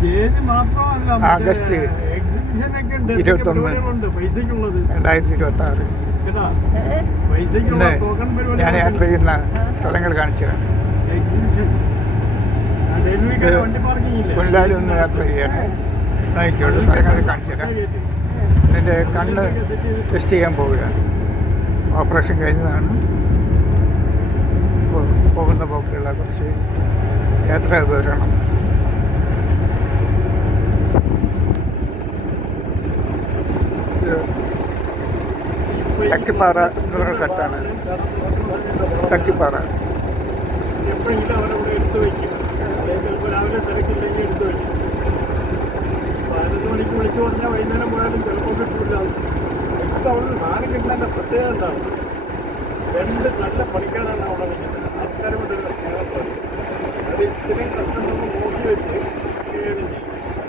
Stage മാത്രമല്ല, August എക്സിബിഷനൊക്കെ ഉണ്ട്, 21 പൈസക്കുള്ളത് 2026 കേട്ടാ. പൈസക്കുള്ള ടോക്കൺ ഞാൻ യാത്ര ചെയ്യുന്ന സ്ഥലങ്ങൾ കാണിച്ചു തരാം. എക്സിബിഷൻ വണ്ടി പാർക്കിംഗ് ഇല്ലേ, പുല്ലാലി ഒന്ന് യാത്ര ചെയ്യാനേ നോക്കിയോളൂ. സ്ഥലങ്ങൾ കാണിച്ചു തരാം. എൻ്റെ കണ്ണ് ടെസ്റ്റ് ചെയ്യാൻ പോവുക. ഓപ്പറേഷൻ കഴിഞ്ഞതാണ്. പോകുന്ന പോക്കുള്ള കുറച്ച് യാത്രാ വിവരണം. ചക്കിപ്പാറ എന്ന് പറയുന്ന സ്ഥലത്താണ്. ചക്കിപ്പാറ എപ്പോഴെങ്കിലും അവരവിടെ എടുത്തു വയ്ക്കും. ചിലപ്പോൾ രാവിലെ തിരക്കില്ലെങ്കിൽ എടുത്തു വയ്ക്കും. 11 മണിക്ക് വിളിച്ചു പറഞ്ഞാൽ വൈകുന്നേരം പോയാലും ചിലപ്പോൾ കിട്ടില്ല. ഇപ്പം അവിടെ സാധനം കിട്ടുന്നതിൻ്റെ പ്രത്യേകത എന്താണ്? 2 നല്ല പണിക്കാരാണ് അവിടെ നിൽക്കുന്നത്. ആൾക്കാരോട് സ്നേഹത്തോടെ അത് സ്ഥിരം കസ്റ്റമർ നോക്കി വെച്ച്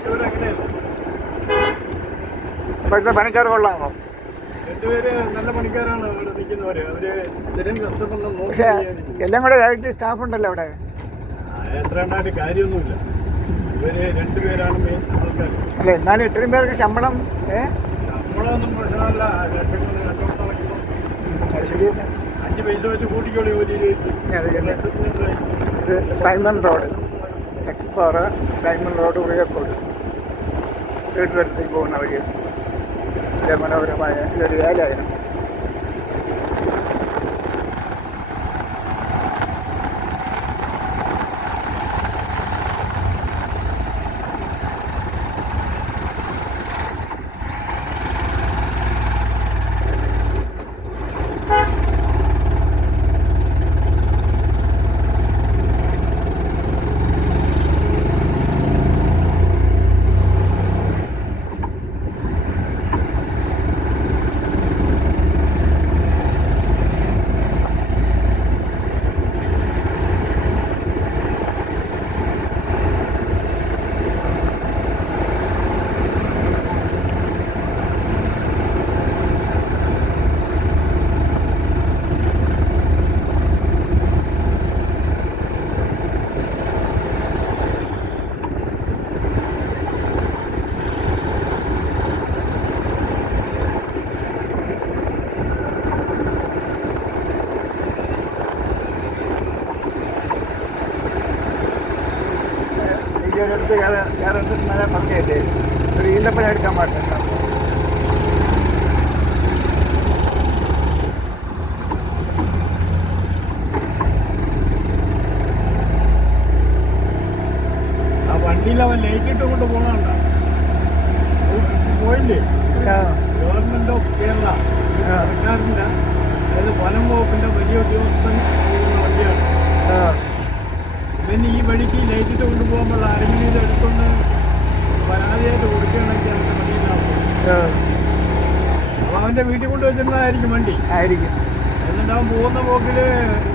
ഇവരങ്ങനെയല്ല. ഇപ്പോഴത്തെ പണിക്കാർ കൊള്ളാമോ? 2 പേര് നല്ല പണിക്കാരാണ് അവിടെ നിൽക്കുന്നവര്. അവര് സ്ഥിരം കസ്റ്റമറിനെ നോക്കി. പക്ഷേ എല്ലാം കൂടെ ആയിട്ട് സ്റ്റാഫ് ഉണ്ടല്ലോ അവിടെ. എത്ര ഉണ്ടായിട്ട് കാര്യമൊന്നുമില്ല. ഇവര് 2 പേരാണ് മെയിൻ ആൾക്കാർ. അല്ല, എന്നാലും ഇത്രയും പേർക്ക് ശമ്പളം ശമ്പളമൊന്നും പ്രശ്നമല്ല. ലക്ഷങ്ങൾ കച്ചവടം നടക്കുമ്പോൾ ശരിയല്ല. 5 പൈസ വെച്ച് കൂട്ടിക്കോളി ഒരു ഇത് Simon road, Chakkippara Simon road, ഉറിയക്കോട് വീട്ടുവരത്തേക്ക് പോകുന്ന വഴിയാണ്. വളരെ മനോഹരമായ ഇതൊരു വേലയായിരുന്നു. ഒരിടത്ത് വേറൊരു നല്ല ഭംഗിയല്ലേ, ഒരു ഈന്തപ്പഴം എടുക്കാൻ പാടില്ല. ആ വണ്ടിയിൽ അവൻ ലൈറ്റ് ഇട്ട് കൊണ്ട് പോകണണ്ട പോയില്ലേ? ഗവൺമെന്റ് ഓഫ് കേരള സർക്കാരിന്റെ, അതായത് വനം വകുപ്പിന്റെ വലിയ ഉദ്യോഗസ്ഥൻ വണ്ടിയാണ്. പിന്നെ ഈ വഴിക്ക് ലൈറ്റിട്ട് കൊണ്ടുപോകുമ്പോൾ ആരെങ്കിലും ഇത് എടുത്തൊന്ന് പരാതിയായിട്ട് കൊടുക്കുകയാണെങ്കിൽ അവൻ്റെ വണ്ടിയിലാവും. അപ്പോൾ അവൻ്റെ വീട്ടിൽ കൊണ്ട് വെച്ചിരുന്നതായിരിക്കും വണ്ടി ആയിരിക്കും. എന്നിട്ട് അവൻ പോകുന്ന പോക്കിൽ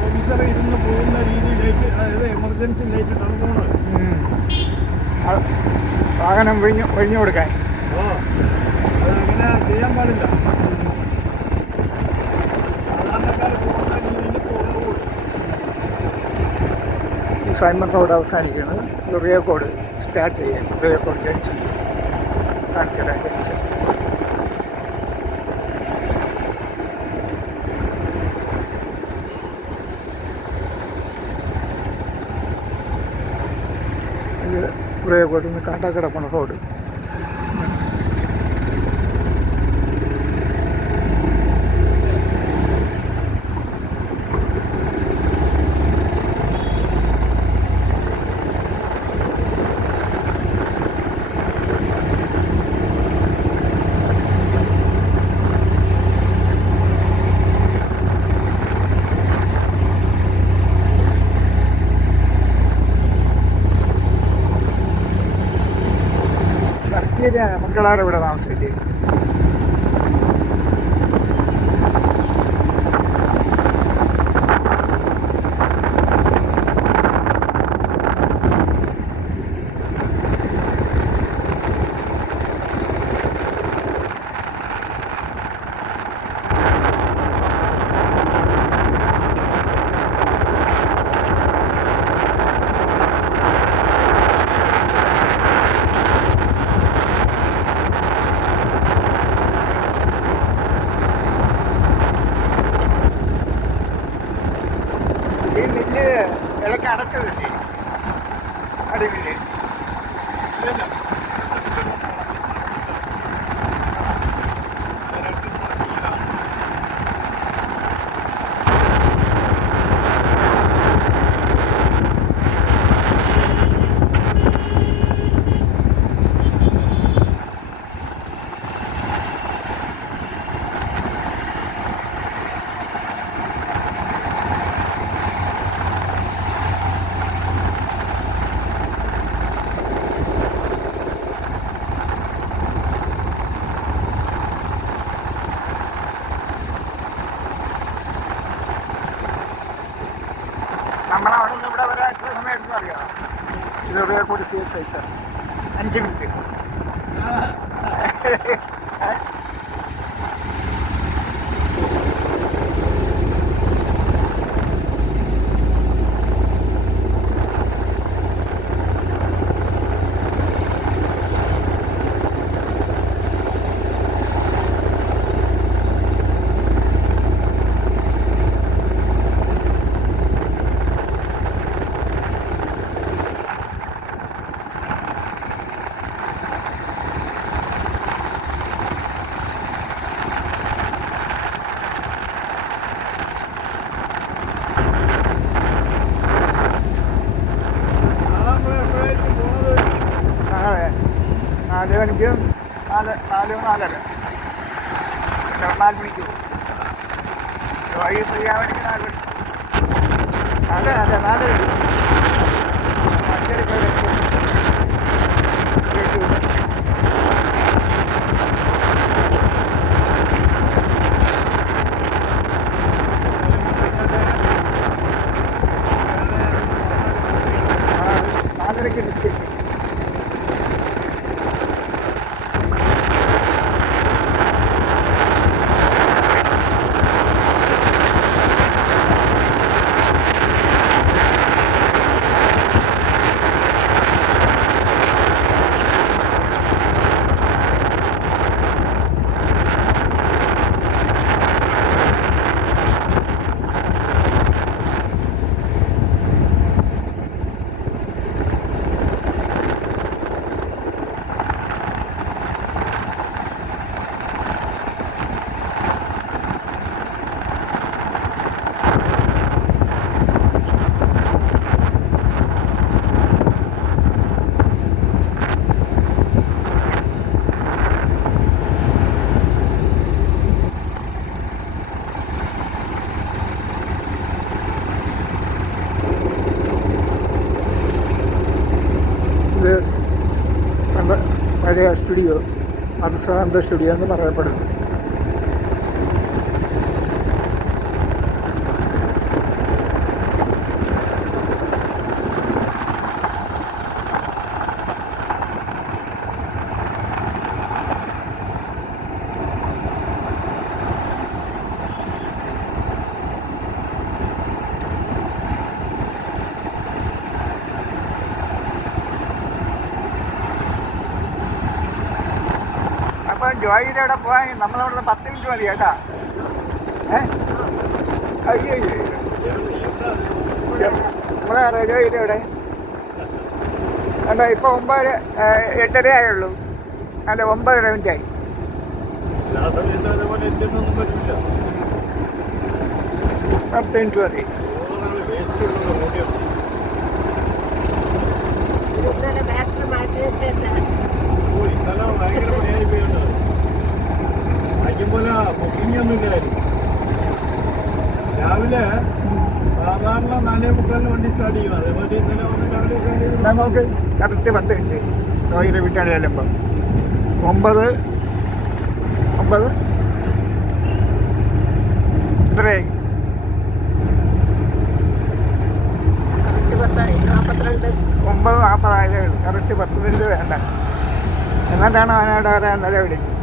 ഓഫീസർ ഇരുന്ന് പോകുന്ന രീതിയിൽ ലൈറ്റ്, അതായത് എമർജൻസി ലൈറ്റ് ഇട്ടാണ് പോകുന്നത്. വാഹനം ഒഴിഞ്ഞു കൊടുക്കാൻ. അതങ്ങനെ ചെയ്യാൻ പാടില്ല. സാധാരണക്കാർ പോകുന്ന രീതിയിൽ പോകുള്ളൂ. സൈമൺ റോഡ് അവസാനിക്കുന്നത് ഉറിയക്കോട് സ്റ്റാർട്ട് ചെയ്യാൻ. ഉറിയക്കോട് ജംഗ്ഷൻ കാണിക്കട ജംഗ്ഷൻ. ഇത് ഉറിയക്കോട് നിന്ന് കാട്ടാക്കട പോണ റോഡ്. മക്കളാരെ ഇവിടെ താമസിച്ചില്ലേ? അടിമില്ലേ? ഇല്ല. നമ്മളവിടെ നിന്ന് ഇവിടെ വരെ എത്ര സമയം എടുക്കും അറിയാം? ഇത് ഉറിയാക്കോട് CSI ചർച്ച് 5 മിനിറ്റ്. അതെ, 4 മണിക്ക് 4:05 4 മണിക്ക് പോകും. വൈകിട്ട് ചെയ്യാൻ വേണ്ടി 4 മണിക്ക്. അതെ 4 മണിക്ക് 5:30 4:30 നിശ്ചയിക്കും. ഇത് പഴയ സ്റ്റുഡിയോ, മധുസാന്ത സ്റ്റുഡിയോ എന്ന് പറയപ്പെടുന്നു. അപ്പം ജോയിയുടെ അവിടെ പോകാൻ നമ്മളവിടെ 10 മിനിറ്റ് മതി കേട്ടാ. അയ്യോ നമ്മളെ ജോയിയുടെ അവിടെ അല്ല ഇപ്പം 8:30 ആയുള്ളൂ. അല്ല 9:30 മിനിറ്റായി. 10 മിനിറ്റ് മതി. രാവിലെ സാധാരണ 4:45 വണ്ടി സ്റ്റാർട്ട് ചെയ്യണം. അതേപോലെ ഇന്നലെ വന്ന് രാവിലെ നമുക്ക് കറക്റ്റ് 10 മിനിറ്റ് ജോയിയുടെ വീട്ടാണ് ചെല്ലുമ്പോൾ 9 എത്രയായി? 9:40 ആയതേ ഉള്ളൂ. കറക്റ്റ് 10 മിനിറ്റ് വേണ്ട. എന്നിട്ടാണ് അവനോട് വരാൻ നിലവിളിക്കുന്നത്.